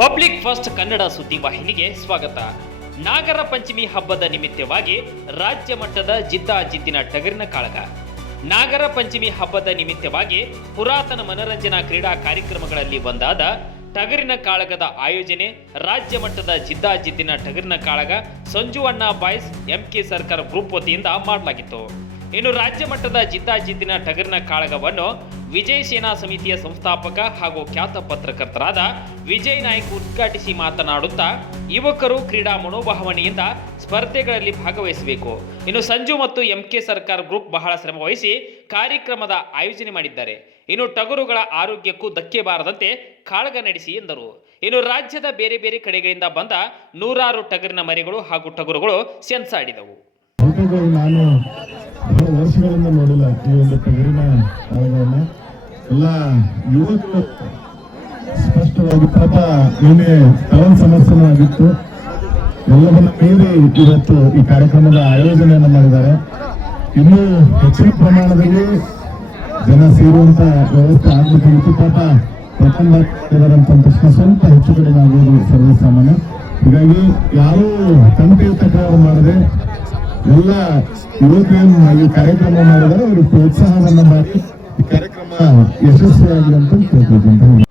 Public first Kannada ಸುದ್ದಿವಾಹಿನಿಗೆ ಸ್ವಾಗತ. ನಾಗರ ಪಂಚಮಿ ಹಬ್ಬದ ನಿಮಿತ್ತವಾಗಿ ರಾಜ್ಯ ಮಟ್ಟದ ಜಿದ್ದಾಜಿದ್ದಿನ ಟಗರಿನ ಕಾಳಗ. ನಾಗರ ಪಂಚಮಿ ಹಬ್ಬದ ನಿಮಿತ್ತವಾಗಿ ಪುರಾತನ ಮನರಂಜನಾ ಕ್ರೀಡಾ ಕಾರ್ಯಕ್ರಮಗಳಲ್ಲಿ ಒಂದಾದ ಟಗರಿನ ಕಾಳಗದ ಆಯೋಜನೆ ರಾಜ್ಯ ಮಟ್ಟದ ಜಿದ್ದಾಜಿದ್ದಿನ ಟಗರಿನ ಕಾಳಗ ಸಂಜುವಣ್ಣ ಬಾಯ್ಸ್ ಎಂಕೆ ಸರ್ಕಾರ ಗ್ರೂಪ್ ವತಿಯಿಂದ ಮಾಡಲಾಗಿತ್ತು. ಇನ್ನು ರಾಜ್ಯ ಮಟ್ಟದ ಜಿದ್ದಾಜಿದ್ದಿನ ಟಗರಿನ ಕಾಳಗವನ್ನು ವಿಜಯ್ ಸೇನಾ ಸಮಿತಿಯ ಸಂಸ್ಥಾಪಕ ಹಾಗೂ ಖ್ಯಾತ ಪತ್ರಕರ್ತರಾದ ವಿಜಯ್ ನಾಯ್ಕ್ ಉದ್ಘಾಟಿಸಿ ಮಾತನಾಡುತ್ತಾ, ಯುವಕರು ಕ್ರೀಡಾ ಮನೋಭಾವನೆಯಿಂದ ಸ್ಪರ್ಧೆಗಳಲ್ಲಿ ಭಾಗವಹಿಸಬೇಕು. ಇನ್ನು ಸಂಜು ಮತ್ತು ಎಂಕೆ ಸರ್ಕಾರ ಗ್ರೂಪ್ ಬಹಳ ಶ್ರಮವಹಿಸಿ ಕಾರ್ಯಕ್ರಮದ ಆಯೋಜನೆ ಮಾಡಿದ್ದಾರೆ. ಇನ್ನು ಟಗರುಗಳ ಆರೋಗ್ಯಕ್ಕೂ ಧಕ್ಕೆ ಬಾರದಂತೆ ಕಾಳಗ ನಡೆಸಿ ಎಂದರು. ಇನ್ನು ರಾಜ್ಯದ ಬೇರೆ ಬೇರೆ ಕಡೆಗಳಿಂದ ಬಂದ ನೂರಾರು ಟಗರಿನ ಮರಿಗಳು ಹಾಗೂ ಟಗರುಗಳು ಸೆನ್ಸಾಡಿದವು ವರ್ಷಗಳಿಂದ ನೋಡಿಲ್ಲ ಈ ಒಂದು ಟಗರಿನ ಎಲ್ಲ ಯುವಕರು ಸ್ಪಷ್ಟವಾಗಿ ಪಾಪ ನಿನ್ನೆ ಟೌನ್ ಸಮಸ್ಯೆನೂ ಆಗಿತ್ತು ಎಲ್ಲವನ್ನ ಮೀರಿ ಇವತ್ತು ಈ ಕಾರ್ಯಕ್ರಮದ ಆಯೋಜನೆಯನ್ನು ಮಾಡಿದ್ದಾರೆ. ಇನ್ನೂ ಹೆಚ್ಚಿನ ಪ್ರಮಾಣದಲ್ಲಿ ಜನ ಸೇರುವಂತ ವ್ಯವಸ್ಥೆ ಆಗಬೇಕಾಗಿತ್ತು ಪಾಪ ಪ್ರಥಮ ತಕ್ಷಣ ಸ್ವಲ್ಪ ಹೆಚ್ಚು ಕಡಿಮೆ ಆಗುವುದು ಸರ್ವಸಾಮಾನ್ಯ. ಹೀಗಾಗಿ ಯಾರೂ ತಂಟೆ ತಕರಾರು ಮಾಡದೆ ಎಲ್ಲ ಯುವಕರು ಈ ಕಾರ್ಯಕ್ರಮ ಮಾಡಿದರೆ ಅವರು ಪ್ರೋತ್ಸಾಹವನ್ನು ಮಾಡಿ ಈ ಕಾರ್ಯಕ್ರಮ ಯಶಸ್ವಿಯಾಗಿದೆ ಅಂತ ಕೇಳ್ಕೊಳ್ತೀನಿ